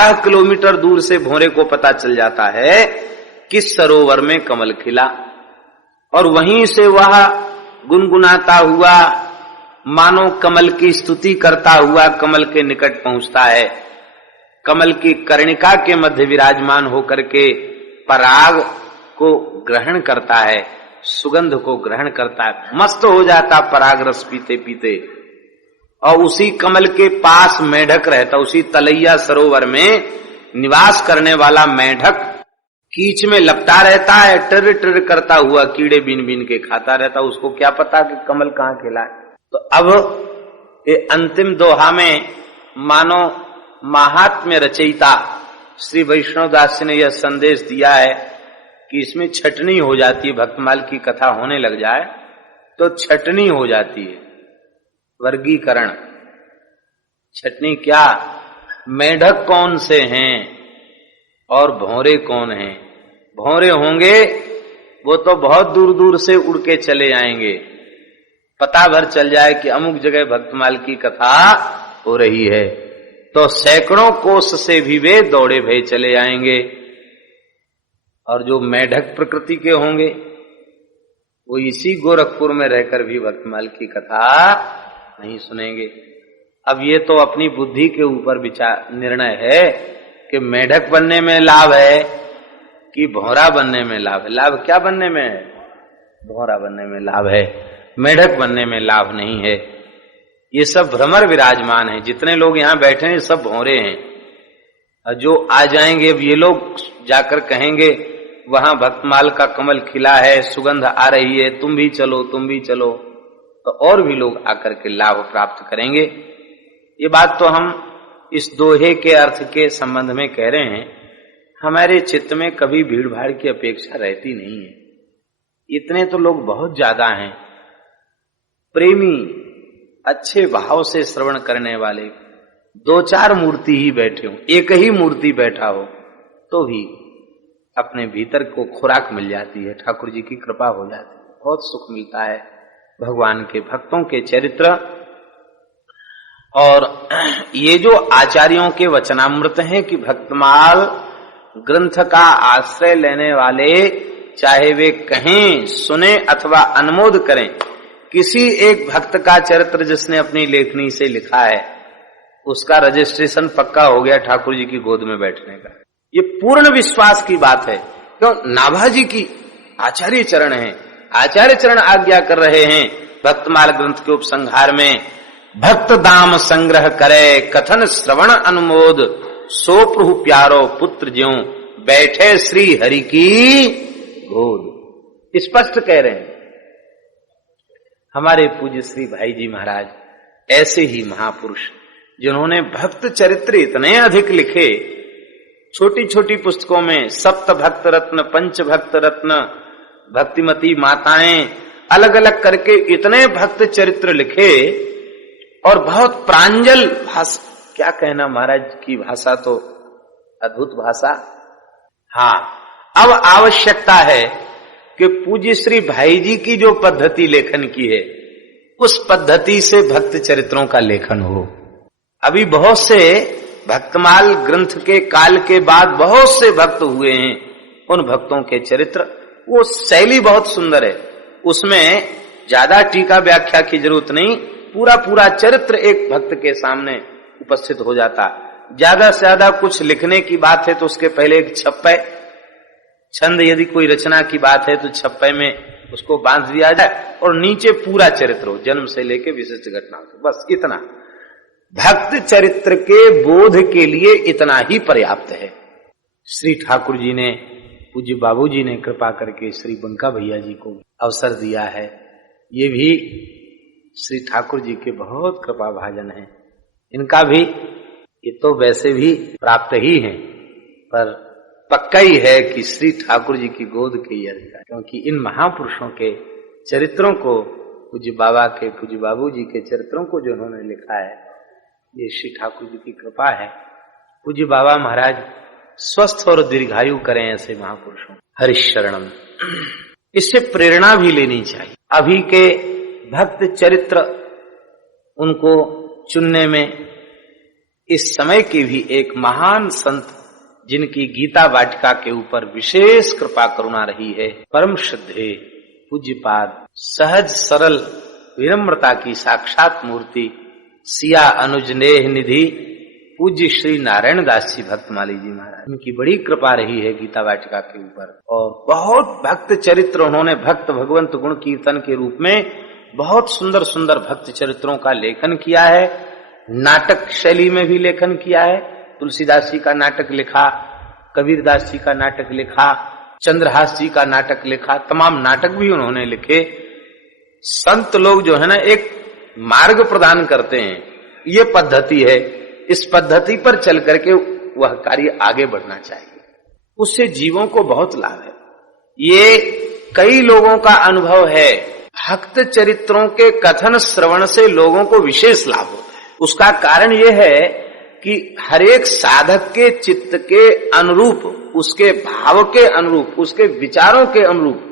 12 kilometre दूर से भंवरे को पता चल जाता है किस सरोवर में कमल खिला, और वहीं से वह गुनगुनाता हुआ मानो कमल की स्तुति करता हुआ कमल के निकट पहुंचता है। कमल की कर्णिका के मध्य विराजमान होकर के पराग को ग्रहण करता है, सुगंध को ग्रहण करता है, मस्त हो जाता पराग रस पीते पीते। और उसी कमल के पास मेढक रहता, उसी तलैया सरोवर में निवास करने वाला मेढक कीच में लपटा रहता है, टर टर करता हुआ कीड़े बीन बीन के खाता रहता। उसको क्या पता कि कमल कहाँ खिला है। तो अब ये अंतिम दोहा में मानो महात्म्य रचयिता श्री वैष्णवदास जी ने यह संदेश दिया है कि इसमें छटनी हो जाती है। भक्तमाल की कथा होने लग जाए तो छटनी हो जाती है, वर्गीकरण। छटनी क्या, मेढक कौन से हैं और भंवरे कौन हैं। भंवरे होंगे वो तो बहुत दूर दूर से उड़ के चले आएंगे, पता भर चल जाए कि अमुक जगह भक्तमाल की कथा हो रही है तो सैकड़ों कोस से भी वे दौड़े भय चले आएंगे। और जो मेढक प्रकृति के होंगे वो इसी गोरखपुर में रहकर भी भक्तमाल की कथा नहीं सुनेंगे। अब ये तो अपनी बुद्धि के ऊपर विचार निर्णय है कि मेढक बनने में लाभ है कि भौरा बनने में लाभ है। लाभ क्या बनने में है, भौरा बनने में लाभ है, मेढक बनने में लाभ नहीं है। ये सब भ्रमर विराजमान है। जितने लोग यहाँ बैठे हैं सब भौरे हैं, और जो आ जाएंगे अब ये लोग जाकर कहेंगे वहां भक्तमाल का कमल खिला है, सुगंध आ रही है, तुम भी चलो तुम भी चलो, तो और भी लोग आकर के लाभ प्राप्त करेंगे। ये बात तो हम इस दोहे के अर्थ के संबंध में कह रहे हैं। हमारे चित्त में कभी भीड़ भाड़ की अपेक्षा रहती नहीं है। इतने तो लोग बहुत ज्यादा हैं, प्रेमी, अच्छे भाव से श्रवण करने वाले। 2-4 मूर्ति ही बैठे हो, एक ही मूर्ति बैठा हो तो भी अपने भीतर को खुराक मिल जाती है, ठाकुर जी की कृपा हो जाती है, बहुत सुख मिलता है भगवान के भक्तों के चरित्र। और ये जो आचार्यों के वचनामृत हैं कि भक्तमाल ग्रंथ का आश्रय लेने वाले चाहे वे कहें, सुने अथवा अनुमोद करें, किसी एक भक्त का चरित्र जिसने अपनी लेखनी से लिखा है उसका रजिस्ट्रेशन पक्का हो गया ठाकुर जी की गोद में बैठने का। ये पूर्ण विश्वास की बात है। क्यों, नाभाजी की आचार्य चरण हैं, आचार्य चरण आज्ञा कर रहे हैं भक्तमाल ग्रंथ के उपसंहार में, भक्त दाम संग्रह करे कथन श्रवण अनुमोद, सो प्रभु प्यारो पुत्र ज्यों बैठे श्री हरि की गोद। स्पष्ट कह रहे हैं हमारे पूज्य श्री भाई जी महाराज। ऐसे ही महापुरुष जिन्होंने भक्त चरित्र इतने अधिक लिखे, छोटी छोटी पुस्तकों में सप्त भक्त रत्न, पंच भक्त रत्न, भक्तिमती माताएं अलग अलग करके इतने भक्त चरित्र लिखे, और बहुत प्रांजल भाषा, क्या कहना महाराज की भाषा तो अद्भुत भाषा। हाँ, अब आवश्यकता है कि पूज्य श्री भाई जी की जो पद्धति लेखन की है उस पद्धति से भक्त चरित्रों का लेखन हो। अभी बहुत से भक्तमाल ग्रंथ के काल के बाद बहुत से भक्त हुए हैं, उन भक्तों के चरित्र, वो शैली बहुत सुंदर है, उसमें ज्यादा टीका व्याख्या की जरूरत नहीं, पूरा पूरा चरित्र एक भक्त के सामने उपस्थित हो जाता। ज्यादा से ज्यादा कुछ लिखने की बात है तो उसके पहले एक छप्पे, छंद यदि कोई रचना की बात है तो छप्पे में उसको बांध दिया जाए और नीचे पूरा चरित्र हो, जन्म से लेके विशिष्ट घटना, बस इतना। भक्त चरित्र के बोध के लिए इतना ही पर्याप्त है। श्री ठाकुर जी ने, पूज्य बाबू जी ने कृपा करके श्री बंका भैया जी को अवसर दिया है। ये भी श्री ठाकुर जी के बहुत कृपा भाजन है। इनका भी ये तो वैसे भी प्राप्त ही है, पर पक्का ही है कि श्री ठाकुर जी की गोद के ही अधिकार, क्योंकि इन महापुरुषों के चरित्रों को, पूज्य बाबा के, पूज्य बाबू जी के चरित्रों को जो उन्होंने लिखा है, ये श्री ठाकुर जी की कृपा है। पूज्य बाबा महाराज स्वस्थ और दीर्घायु करें ऐसे महापुरुषों। हरिश शरणम। इससे प्रेरणा भी लेनी चाहिए। अभी के भक्त चरित्र उनको चुनने में इस समय के भी एक महान संत जिनकी गीता वाटिका के ऊपर विशेष कृपा करुणा रही है, परम श्रद्धेय पूज्यपाद सहज सरल विनम्रता की साक्षात मूर्ति सिया अनुजनेह निधि पूज्य श्री नारायण दास जी भक्तमाली जी महाराज, उनकी बड़ी कृपा रही है गीता वाटिका के ऊपर। और बहुत भक्त चरित्र उन्होंने भक्त भगवंत गुण कीर्तन के रूप में बहुत सुंदर सुंदर भक्त चरित्रों का लेखन किया है। नाटक शैली में भी लेखन किया है। तुलसीदास जी का नाटक लिखा, कबीरदास जी का नाटक लिखा, चंद्रहास जी का नाटक लिखा, तमाम नाटक भी उन्होंने लिखे। संत लोग जो है ना एक मार्ग प्रदान करते हैं, ये पद्धति है, इस पद्धति पर चल करके वह कार्य आगे बढ़ना चाहिए, उससे जीवों को बहुत लाभ है। ये कई लोगों का अनुभव है, भक्त चरित्रों के कथन श्रवण से लोगों को विशेष लाभ होता है। उसका कारण यह है कि हरेक साधक के चित्त के अनुरूप, उसके भाव के अनुरूप, उसके विचारों के अनुरूप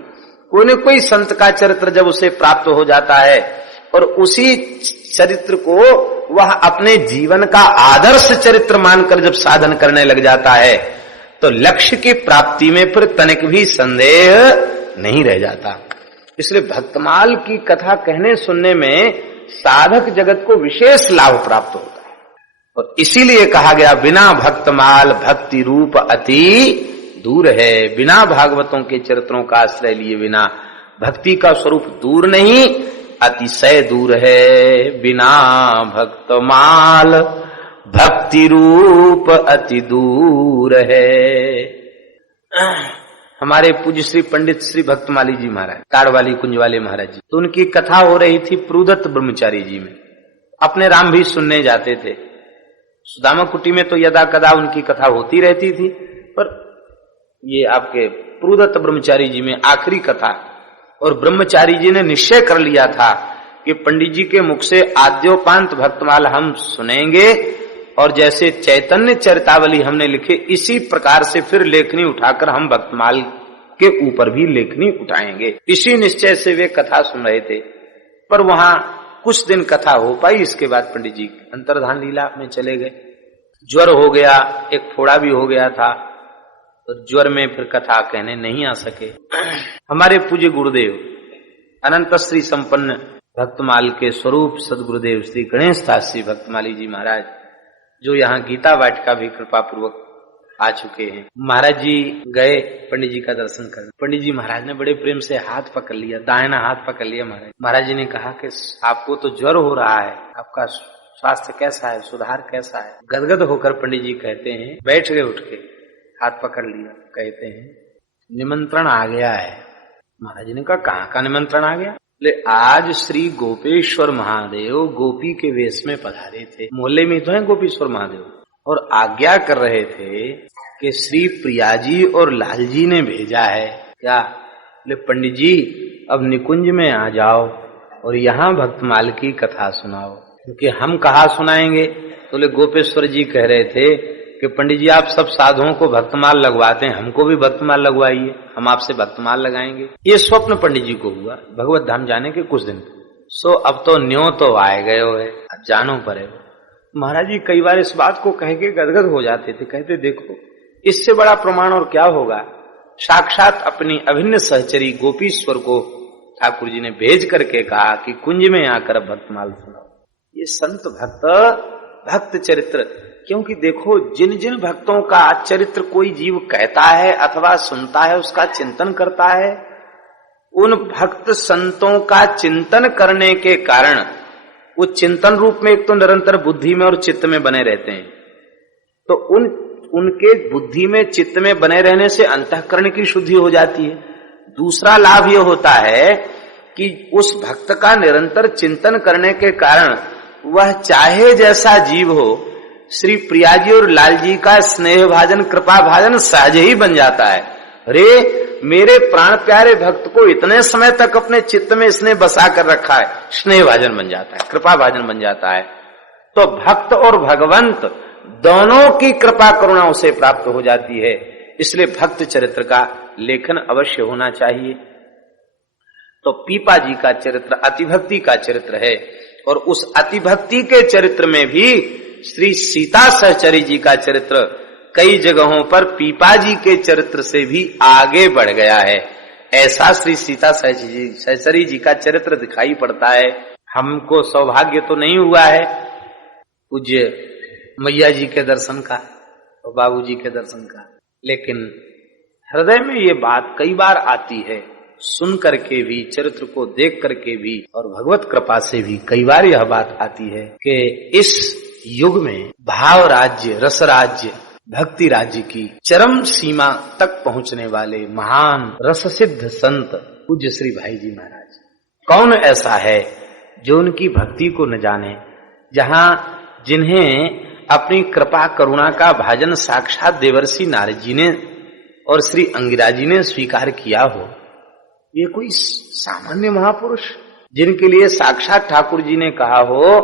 कोई न कोई संत का चरित्र जब उसे प्राप्त हो जाता है और उसी चरित्र को वह अपने जीवन का आदर्श चरित्र मानकर जब साधन करने लग जाता है तो लक्ष्य की प्राप्ति में फिर तनिक भी संदेह नहीं रह जाता। इसलिए भक्तमाल की कथा कहने सुनने में साधक जगत को विशेष लाभ प्राप्त होता है। और इसीलिए कहा गया बिना भक्तमाल भक्ति रूप अति दूर है। बिना भागवतों के चरित्रों का आश्रय लिए बिना भक्ति का स्वरूप दूर नहीं, अतिशय दूर है। बिना भक्तमाल भक्ति रूप अति दूर है। हमारे पूज्य श्री पंडित श्री भक्तमाली जी महाराज, ताड़वाली कुंज वाले महाराज जी, तो उनकी कथा हो रही थी प्रुदत्त ब्रह्मचारी जी में। अपने राम भी सुनने जाते थे। सुदामा कुटी में तो यदा कदा उनकी कथा होती रहती थी, पर ये आपके प्रुदत्त ब्रह्मचारी जी में आखिरी कथा। और ब्रह्मचारी जी ने निश्चय कर लिया था कि पंडित जी के मुख से आद्योपांत भक्तमाल हम सुनेंगे, और जैसे चैतन्य चरितावली हमने लिखे इसी प्रकार से फिर लेखनी उठाकर हम भक्तमाल के ऊपर भी लेखनी उठाएंगे। इसी निश्चय से वे कथा सुन रहे थे। पर वहां कुछ दिन कथा हो पाई, इसके बाद पंडित जी अंतर्धान लीला में चले गए। ज्वर हो गया, एक फोड़ा भी हो गया था, तो ज्वर में फिर कथा कहने नहीं आ सके। हमारे पूज्य गुरुदेव अनंत श्री संपन्न भक्तमाल के स्वरूप सदगुरुदेव श्री गणेश दास जी भक्तमाली जी महाराज, जो यहाँ गीता वाटिका भी कृपा पूर्वक आ चुके हैं। महाराज जी गए पंडित जी का दर्शन करने। पंडित जी महाराज ने बड़े प्रेम से हाथ पकड़ लिया, दाहिना हाथ पकड़ लिया। महाराज जी ने कहा कि आपको तो ज्वर हो रहा है, आपका स्वास्थ्य कैसा है, सुधार कैसा है? गदगद होकर पंडित जी कहते हैं, बैठ गए, उठ के हाथ पकड़ लिया, कहते हैं निमंत्रण आ गया है। महाराज जी ने कहा कहाँ का निमंत्रण आ गया? ले आज श्री गोपेश्वर महादेव गोपी के वेश में पधारे थे। मोहल्ले में तो है गोपेश्वर महादेव, और आज्ञा कर रहे थे कि श्री प्रिया जी और लाल जी ने भेजा है। क्या? ले पंडित जी अब निकुंज में आ जाओ और यहाँ भक्तमाल की कथा सुनाओ। क्योंकि हम कहा सुनाएंगे? तो ले गोपेश्वर जी कह रहे थे कि पंडित जी आप सब साधुओं को भक्तमाल लगवाते हैं, हमको भी भक्तमाल लगवाइए, हम आपसे भक्तमाल लगाएंगे। ये स्वप्न पंडित जी को हुआ भगवत धाम जाने के कुछ दिन। सो अब तो न्यों तो आए गए हो है, अब जानो पड़े। महाराज जी कई बार इस बात को कह के गदगद हो जाते थे, कहते देखो इससे बड़ा प्रमाण और क्या होगा। साक्षात अपनी अभिन्न सहचरी गोपीश्वर को ठाकुर जी ने भेज करके कहा कि कुंज में आकर भक्तमाल सुनाओ। ये संत भक्त चरित्र, क्योंकि देखो जिन जिन भक्तों का चरित्र कोई जीव कहता है अथवा सुनता है, उसका चिंतन करता है, उन भक्त संतों का चिंतन करने के कारण वो चिंतन रूप में एक तो निरंतर बुद्धि में और चित्त में बने रहते हैं। तो उनके बुद्धि में चित्त में बने रहने से अंतःकरण की शुद्धि हो जाती है। दूसरा लाभ यह होता है कि उस भक्त का निरंतर चिंतन करने के कारण वह चाहे जैसा जीव हो, श्री प्रिया जी और लाल जी का स्नेह भाजन कृपा भाजन सहज ही बन जाता है। अरे मेरे प्राण प्यारे भक्त को इतने समय तक अपने चित्त में इसने बसा कर रखा है, स्नेह भाजन बन जाता है, कृपा भाजन बन जाता है। तो भक्त और भगवंत दोनों की कृपा करुणा उसे प्राप्त हो जाती है। इसलिए भक्त चरित्र का लेखन अवश्य होना चाहिए। तो पीपा जी का चरित्र अतिभक्ति का चरित्र है, और उस अतिभक्ति के चरित्र में भी श्री सीता सहचरी जी का चरित्र कई जगहों पर पीपा जी के चरित्र से भी आगे बढ़ गया है। ऐसा श्री सीता सहचरी जी का चरित्र दिखाई पड़ता है। हमको सौभाग्य तो नहीं हुआ है पूज्य मैया जी के दर्शन का और बाबू जी के दर्शन का, लेकिन हृदय में ये बात कई बार आती है, सुन करके भी, चरित्र को देख करके भी और भगवत कृपा से भी कई बार यह बात आती है कि इस युग में भाव राज्य, रस राज्य, भक्ति राज्य की चरम सीमा तक पहुंचने वाले महान रस सिद्ध संत पूज्य श्री भाई जी महाराज, कौन ऐसा है जो उनकी भक्ति को न जाने, जहां जिन्हें अपनी कृपा करुणा का भाजन साक्षात देवर्षि नारद जी ने और श्री अंगिरा जी ने स्वीकार किया हो। ये कोई सामान्य महापुरुष जिनके लिए साक्षात ठाकुर जी ने कहा हो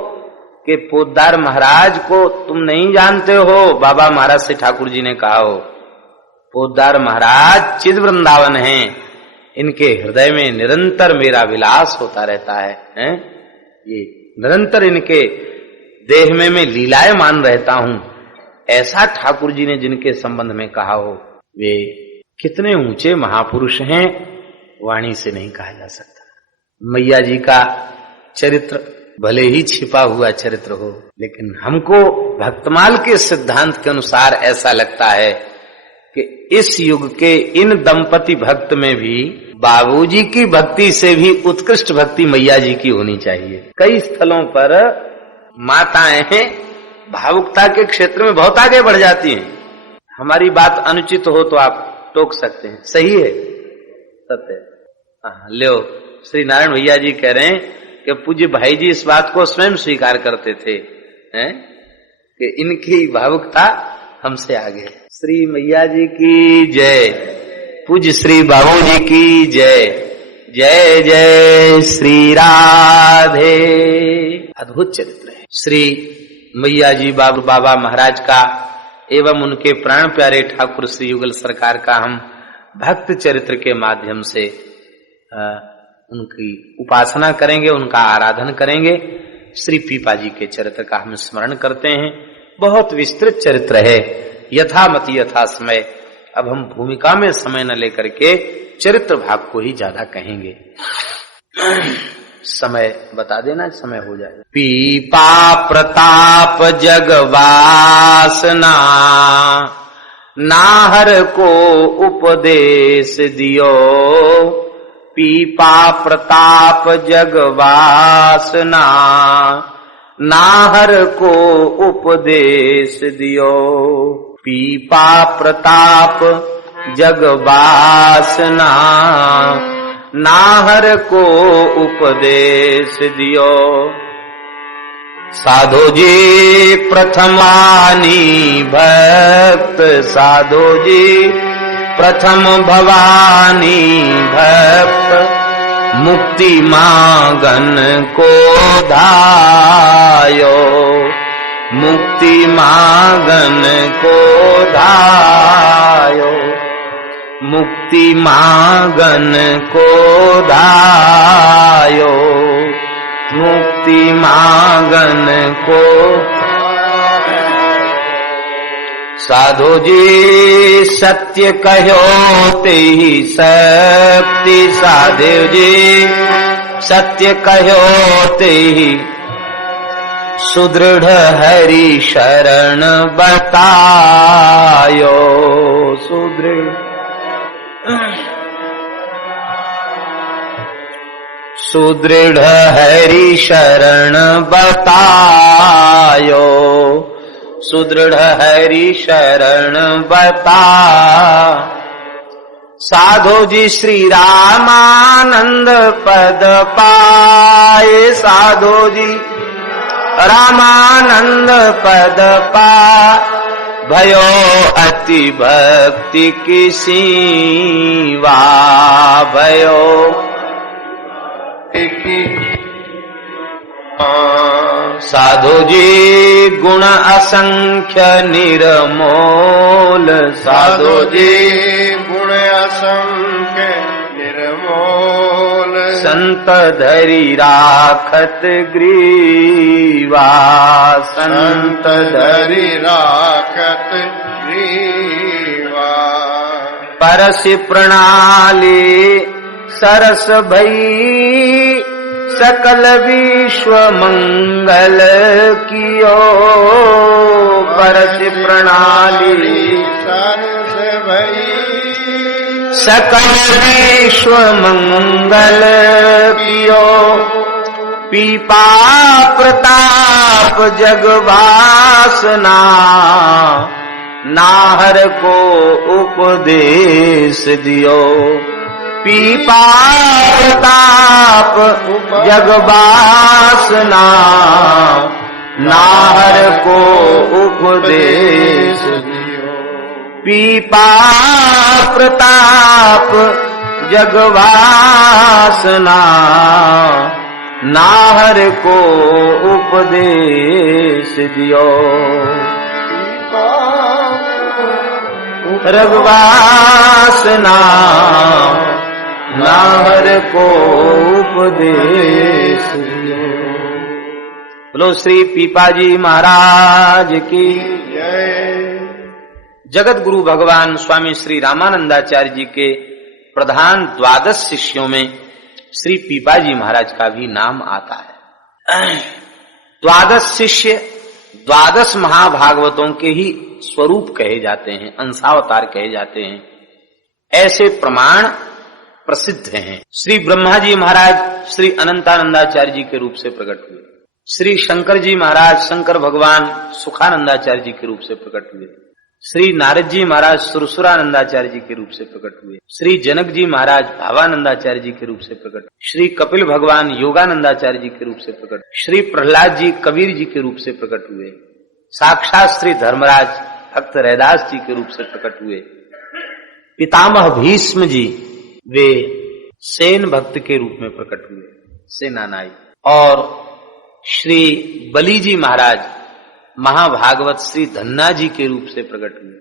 कि पोद्दार महाराज को तुम नहीं जानते हो, बाबा महाराज से ठाकुर जी ने कहा हो पोद्दार महाराज चिद वृंदावन हैं, इनके हृदय में निरंतर मेरा विलास होता रहता है? ये निरंतर इनके देह में मैं लीलाएं मान रहता हूं, ऐसा ठाकुर जी ने जिनके संबंध में कहा हो, वे कितने ऊंचे महापुरुष हैं, वाणी से नहीं कहा जा सकता। मैया जी का चरित्र भले ही छिपा हुआ चरित्र हो, लेकिन हमको भक्तमाल के सिद्धांत के अनुसार ऐसा लगता है कि इस युग के इन दंपति भक्त में भी बाबूजी की भक्ति से भी उत्कृष्ट भक्ति मैया जी की होनी चाहिए। कई स्थलों पर माताएं भावुकता के क्षेत्र में बहुत आगे बढ़ जाती हैं। हमारी बात अनुचित हो तो आप टोक सकते हैं, सही है, सत्य। लो श्री नारायण भैया जी कह रहे हैं कि पूज्य भाई जी इस बात को स्वयं स्वीकार करते थे कि इनकी भावुकता हमसे आगे। श्री मैया जी की जय, पूज्य श्री बाबू जी की जय, जय जय श्री राधे। अद्भुत चरित्र है श्री मैया जी बाबा महाराज का एवं उनके प्राण प्यारे ठाकुर श्री युगल सरकार का हम भक्त चरित्र के माध्यम से उनकी उपासना करेंगे, उनका आराधन करेंगे। श्री पीपा जी के चरित्र का हम स्मरण करते हैं। बहुत विस्तृत चरित्र है, यथामति यथा समय। अब हम भूमिका में समय न लेकर के चरित्र भाग को ही ज्यादा कहेंगे। समय बता देना, समय हो जाए। पीपा प्रताप जगवासना, नाहर को उपदेश दियो। पीपा प्रताप जगवासना, नाहर को उपदेश दियो। पीपा प्रताप जगवासना, नाहर को उपदेश दियो। साधो जी प्रथमानी भक्त, साधो जी प्रथम भवानी भक्त। मुक्ति मांगन को धायो, मुक्ति मांगन को धायो। मुक्ति मांगन को धायो, मुक्ति मांगन को। साधु जी सत्य कहो ते ही शक्ति, साधु जी सत्य कहो ते ही सुदृढ़ हरि शरण बतायो। सुदृढ़ सुदृढ़ हरि शरण बतायो। सुदृढ़ हरि शरण बता। साधो जी श्री रामानंद पद पाए, साधो जी रामानंद पद पा। भयो अति भक्ति की सीवा, भयो साधु जी गुण असंख्य निर्मोल। साधु जी गुण असंख्य निर्मोल। संत धरि राखत ग्रीवा, संत धरि राखत ग्रीवा। परसि प्रणाली सरस भई, सकल विश्व मंगल कियो। परसि प्रणाली सरस भई, सकल विश्व मंगल कियो। पीपा प्रताप जगवासना, नाहर को उपदेश दियो। पीपा प्रताप जगवासना, नाहर को उपदेश दियो। पीपा प्रताप जगवासना, नाहर को उपदेश दियो। रघुवासना, नाहर को उपदेश दियो। बोलो श्री पीपाजी महाराज की जय। जगत गुरु भगवान स्वामी श्री रामानंदाचार्य जी के प्रधान 12 शिष्यों में श्री पीपाजी महाराज का भी नाम आता है। 12 शिष्य 12 महाभागवतों के ही स्वरूप कहे जाते हैं, अंशावतार कहे जाते हैं, ऐसे प्रमाण प्रसिद्ध हैं। श्री ब्रह्मा जी महाराज श्री अनंतानंदाचार्य जी के रूप से प्रकट हुए। श्री शंकर जी महाराज शंकर भगवान सुखानंदाचार्य जी के रूप से प्रकट हुए। श्री नारद जी महाराज सुरसुरानंदाचार्य जी के रूप से प्रकट हुए। श्री जनक जी महाराज भावानंदाचार्य जी के रूप से प्रकट हुए। श्री कपिल भगवान योगानंदाचार्य जी के रूप से प्रकट हुए। श्री प्रहलाद जी कबीर जी के रूप से प्रकट हुए। साक्षात श्री धर्मराज भक्त रैदास जी के रूप से प्रकट हुए। पितामह भीष्म जी वे सेन भक्त के रूप में प्रकट हुए, सेनानायक। और श्री बली जी महाराज महाभागवत श्री धन्ना जी के रूप से प्रकट हुए,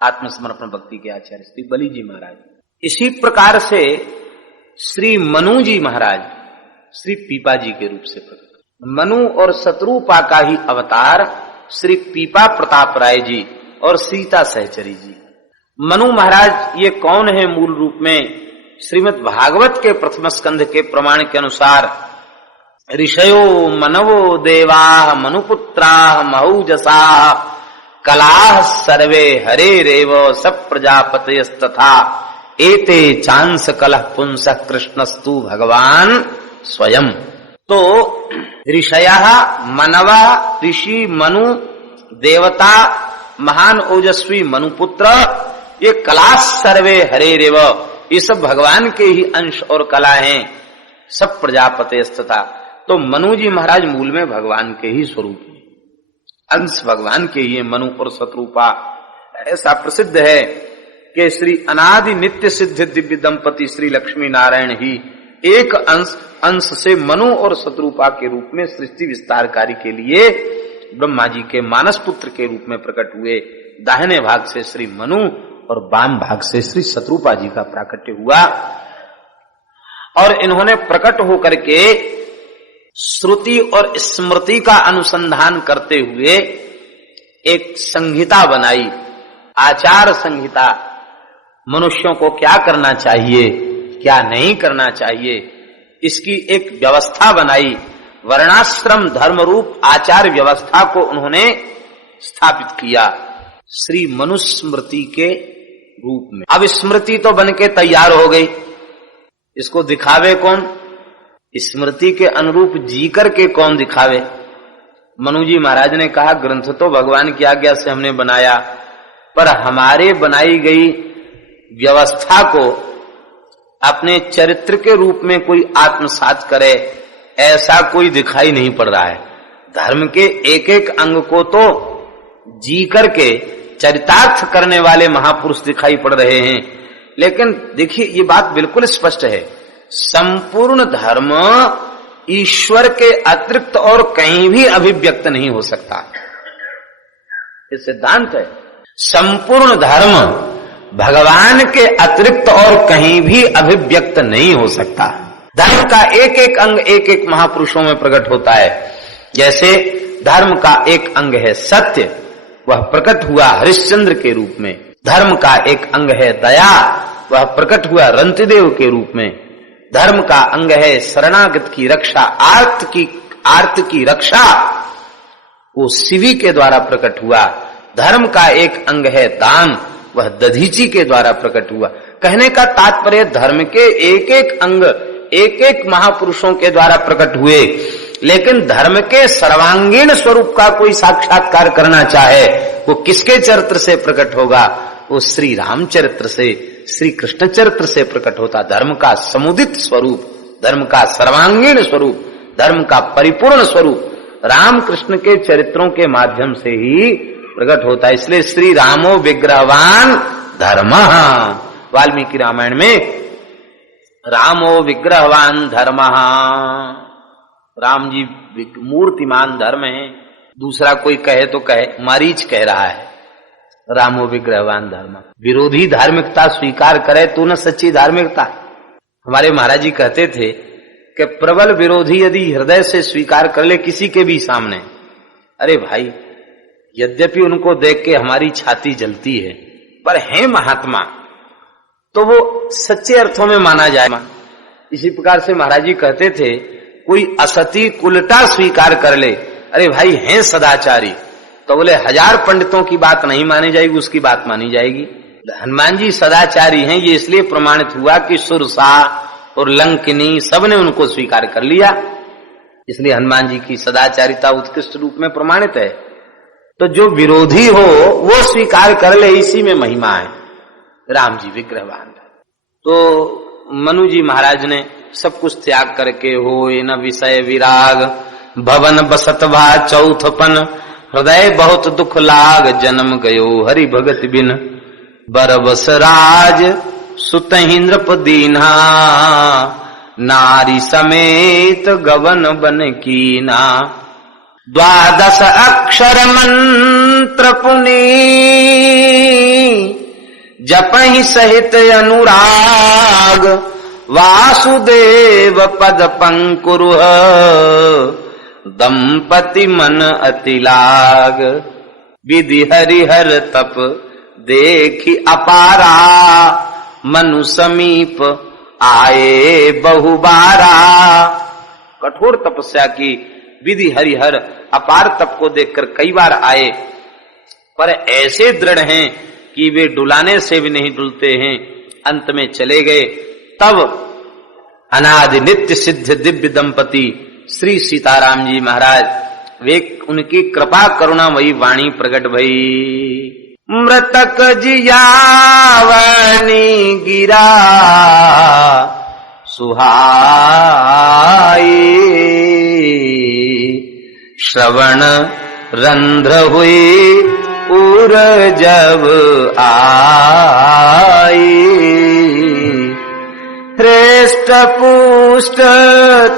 आत्मसमर्पण भक्ति के आचार्य श्री बली जी महाराज। इसी प्रकार से श्री मनु जी महाराज श्री पीपा जी के रूप से प्रकट हुए। मनु और शत्रुपा का ही अवतार श्री पीपा प्रताप राय जी और सीता सहचरी जी। मनु महाराज ये कौन है? मूल रूप में श्रीमद् भागवत के प्रथम स्कंध के प्रमाण के अनुसार ऋषयो मनवो देवा मनुपुत्रा महौजसा कलाः सर्वे हरे रेव सब प्रजापतयस्तथा एते चांस कलह पुंसः कृष्णस्तु भगवान स्वयं। तो ऋषयः मनवा ऋषि मनु देवता महान ओजस्वी मनुपुत्र ये कला सर्वे हरे रेव ये सब भगवान के ही अंश और कला हैं, सब प्रजापति तथा। तो मनु जी महाराज मूल में भगवान के ही स्वरूप हैं, अंश भगवान के ही मनु और शत्रुपा। ऐसा प्रसिद्ध है कि श्री अनादि नित्य सिद्ध दिव्य दंपति श्री लक्ष्मी नारायण ही एक अंश से मनु और शत्रुपा के रूप में सृष्टि विस्तार कार्य के लिए ब्रह्मा जी के मानस पुत्र के रूप में प्रकट हुए। दाहिने भाग से श्री मनु और बाम भाग से श्री शत्रुपा जी का प्राकट्य हुआ। और इन्होंने प्रकट होकर के श्रुति और स्मृति का अनुसंधान करते हुए एक संहिता बनाई, आचार संहिता। मनुष्यों को क्या करना चाहिए, क्या नहीं करना चाहिए, इसकी एक व्यवस्था बनाई। वर्णाश्रम धर्म रूप आचार व्यवस्था को उन्होंने स्थापित किया श्री मनुस्मृति के रूप में। अब स्मृति तो बनके तैयार हो गई, इसको दिखावे कौन? स्मृति के अनुरूप जी करके कौन दिखावे? मनु जी महाराज ने कहा ग्रंथ तो भगवान की आज्ञा से हमने बनाया, पर हमारे बनाई गई व्यवस्था को अपने चरित्र के रूप में कोई आत्मसात करे, ऐसा कोई दिखाई नहीं पड़ रहा है। धर्म के एक एक अंग को तो जी करके चरितार्थ करने वाले महापुरुष दिखाई पड़ रहे हैं। लेकिन देखिए ये बात बिल्कुल स्पष्ट है, संपूर्ण धर्म ईश्वर के अतिरिक्त और कहीं भी अभिव्यक्त नहीं हो सकता। ये सिद्धांत है, संपूर्ण धर्म भगवान के अतिरिक्त और कहीं भी अभिव्यक्त नहीं हो सकता। धर्म का एक एक अंग एक एक महापुरुषों में प्रकट होता है। जैसे धर्म का एक अंग है सत्य, वह प्रकट हुआ हरिश्चंद्र के रूप में। धर्म का एक अंग है दया, वह प्रकट हुआ रंतिदेव के रूप में। धर्म का अंग है शरणागत की रक्षा, आर्त की रक्षा, वो शिवी के द्वारा प्रकट हुआ। धर्म का एक अंग है दान, वह दधीची के द्वारा प्रकट हुआ। कहने का तात्पर्य धर्म के एक एक अंग एक एक महापुरुषों के द्वारा प्रकट हुए, लेकिन धर्म के सर्वांगीण स्वरूप का कोई साक्षात्कार करना चाहे वो किसके चरित्र से प्रकट होगा? वो श्री राम चरित्र से, श्री कृष्ण चरित्र से प्रकट होता। धर्म का समुदित स्वरूप, धर्म का सर्वांगीण स्वरूप, धर्म का परिपूर्ण स्वरूप राम कृष्ण के चरित्रों के माध्यम से ही प्रकट होता है। इसलिए श्री रामो विग्रहवान धर्म, वाल्मीकि रामायण में रामो विग्रहवान धर्म, राम जी मूर्तिमान धर्म है। दूसरा कोई कहे तो कहे, मारीच कह रहा है रामो विग्रहवान धर्म। विरोधी धार्मिकता स्वीकार करे तो न सच्ची धार्मिकता। हमारे महाराज जी कहते थे कि प्रबल विरोधी यदि हृदय से स्वीकार कर ले किसी के भी सामने, अरे भाई यद्यपि उनको देख के हमारी छाती जलती है, पर है महात्मा तो वो सच्चे अर्थों में माना जाए। इसी प्रकार से महाराज जी कहते थे कोई असती कुलटा स्वीकार कर ले, अरे भाई हैं सदाचारी, तो बोले 1000 पंडितों की बात नहीं मानी जाएगी, उसकी बात मानी जाएगी। हनुमान जी सदाचारी हैं, ये इसलिए प्रमाणित हुआ कि सुरसा और लंकिनी सबने उनको स्वीकार कर लिया, इसलिए हनुमान जी की सदाचारिता उत्कृष्ट रूप में प्रमाणित है। तो जो विरोधी हो वो स्वीकार कर ले, इसी में महिमा है। राम जी विग्रहवान। तो मनु जी महाराज ने सब कुछ त्याग करके हो न विषय विराग, भवन बसत भा चौथपन, हृदय बहुत दुख लाग, जन्म गयो हरि भगत बिन, बरबस राज सुतहि नृप दीन्हा, नारी समेत गवन बन कीना, 12 अक्षर मंत्र पुनी, जपहि सहित अनुराग, वासुदेव पद पंकुरुह, दंपति मन अति लाग, विधि हरिहर तप देखी अपारा, मनु समीप आए बहुबारा। कठोर तपस्या की विधि हरिहर अपार तप को देखकर कई बार आए, पर ऐसे दृढ़ हैं कि वे डुलाने से भी नहीं डुलते हैं। अंत में चले गए। तब अनादि नित्य सिद्ध दिव्य दंपति श्री सीताराम जी महाराज, वे उनकी कृपा करुणा वही वाणी प्रकट भई। मृतक जियावनी गिरा सुहाई, श्रवण रंध्र हुई उर जब आई, हृष्ट पुष्ट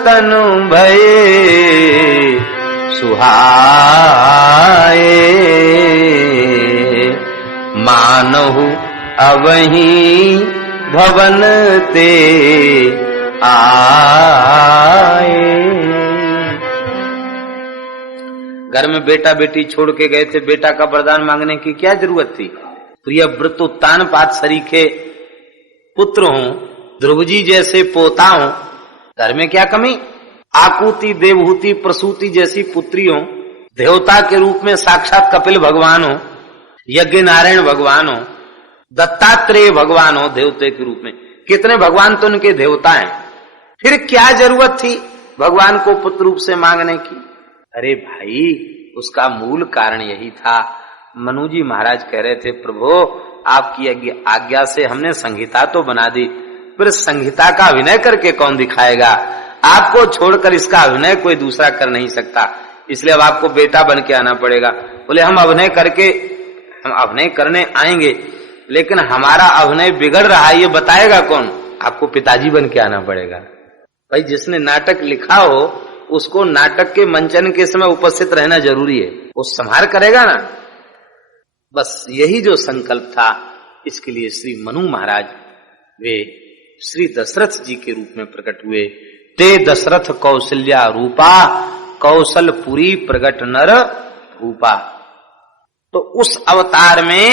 तनु भये सुहाए, मानहु अवहीं भवन ते आए। घर में बेटा बेटी छोड़ के गए थे, बेटा का वरदान मांगने की क्या जरूरत थी? प्रिय व्रत उत्तान पात सरीखे पुत्र हों, ध्रुव जी जैसे पोता हों, घर में क्या कमी? आकुति देवहूति प्रसूति जैसी पुत्री हो, देवता के रूप में साक्षात कपिल भगवान हो, यज्ञ नारायण भगवान हो, दत्तात्रेय भगवान हो देवते के रूप में। कितने भगवान तो उनके देवता हैं, फिर क्या जरूरत थी भगवान को पुत्र रूप से मांगने की? अरे भाई, उसका मूल कारण यही था। मनु जी महाराज कह रहे थे, प्रभु आपकी आज्ञा से हमने संहिता तो बना दी, फिर संहिता का अभिनय करके कौन दिखाएगा? आपको छोड़कर इसका अभिनय कोई दूसरा कर नहीं सकता, इसलिए अब आपको बेटा बन के आना पड़ेगा। बोले हम अभिनय करने आएंगे, लेकिन हमारा अभिनय बिगड़ रहा है ये बताएगा कौन? आपको पिताजी बन के आना पड़ेगा। भाई जिसने नाटक लिखा हो उसको नाटक के मंचन के समय उपस्थित रहना जरूरी है, वो संहार करेगा ना। बस यही जो संकल्प था, इसके लिए श्री मनु महाराज वे श्री दशरथ जी के रूप में प्रकट हुए। ते दशरथ कौशल्या रूपा, कौशलपुरी प्रगट नर रूपा। तो उस अवतार में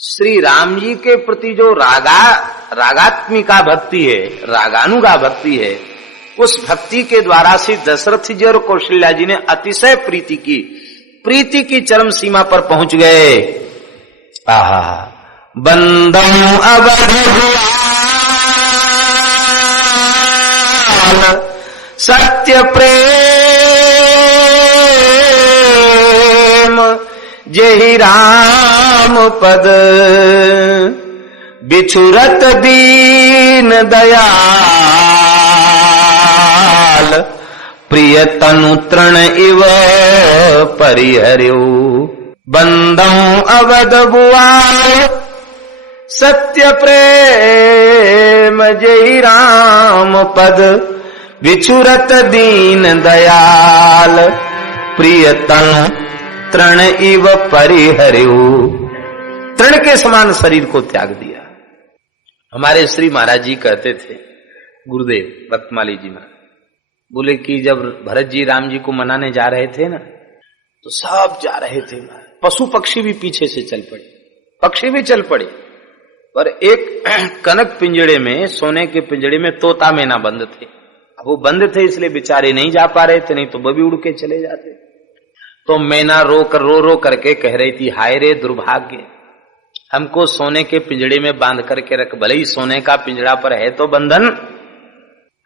श्री राम जी के प्रति जो रागात्मिका भक्ति है, रागानुगा भक्ति है, उस भक्ति के द्वारा श्री दशरथ जी और कौशल्या जी ने अतिशय प्रीति की चरम सीमा पर पहुंच गए। आहा, बंदम अवध सत्य प्रेम जेहि राम पद, बिछुरत दीन दयाल, प्रिय तनु तृण इव परिहर्यो। बंदम अवध बुआल सत्य प्रेम जेहि राम पद, बिछुरत दीन दयाल, प्रिय तनु तृण इव परिहर्यो। तृण के समान शरीर को त्याग दिया। हमारे श्री महाराज जी कहते थे, गुरुदेव रत्नमाली जी महाराज बोले कि जब भरत जी राम जी को मनाने जा रहे थे ना, तो सब जा रहे थे, पशु पक्षी भी पीछे से चल पड़े, पक्षी भी चल पड़े। पर एक कनक पिंजड़े में, सोने के पिंजड़े में तोता मैना बंद थे। वो बंद थे इसलिए बेचारे नहीं जा पा रहे थे, नहीं तो वो भी उड़ के चले जाते। तो मैना रो करके कह रही थी, हाय रे दुर्भाग्य, हमको सोने के पिंजड़े में बांध करके रख, भले ही सोने का पिंजड़ा पर है तो बंधन,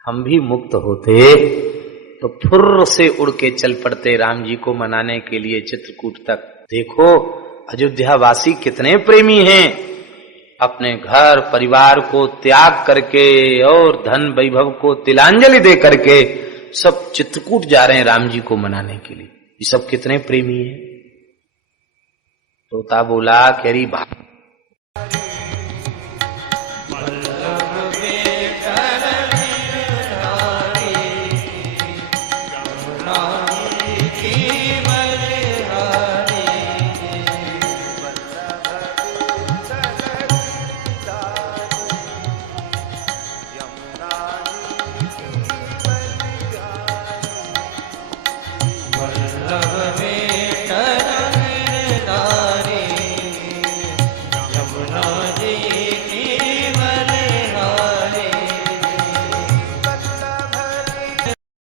हम भी मुक्त होते तो फुर्र से उड़ के चल पड़ते राम जी को मनाने के लिए चित्रकूट तक। देखो अयोध्या वासी कितने प्रेमी हैं, अपने घर परिवार को त्याग करके और धन वैभव को तिलांजलि दे करके सब चित्रकूट जा रहे हैं राम जी को मनाने के लिए। ये सब कितने प्रेमी हैं। तोता बोला, कह रही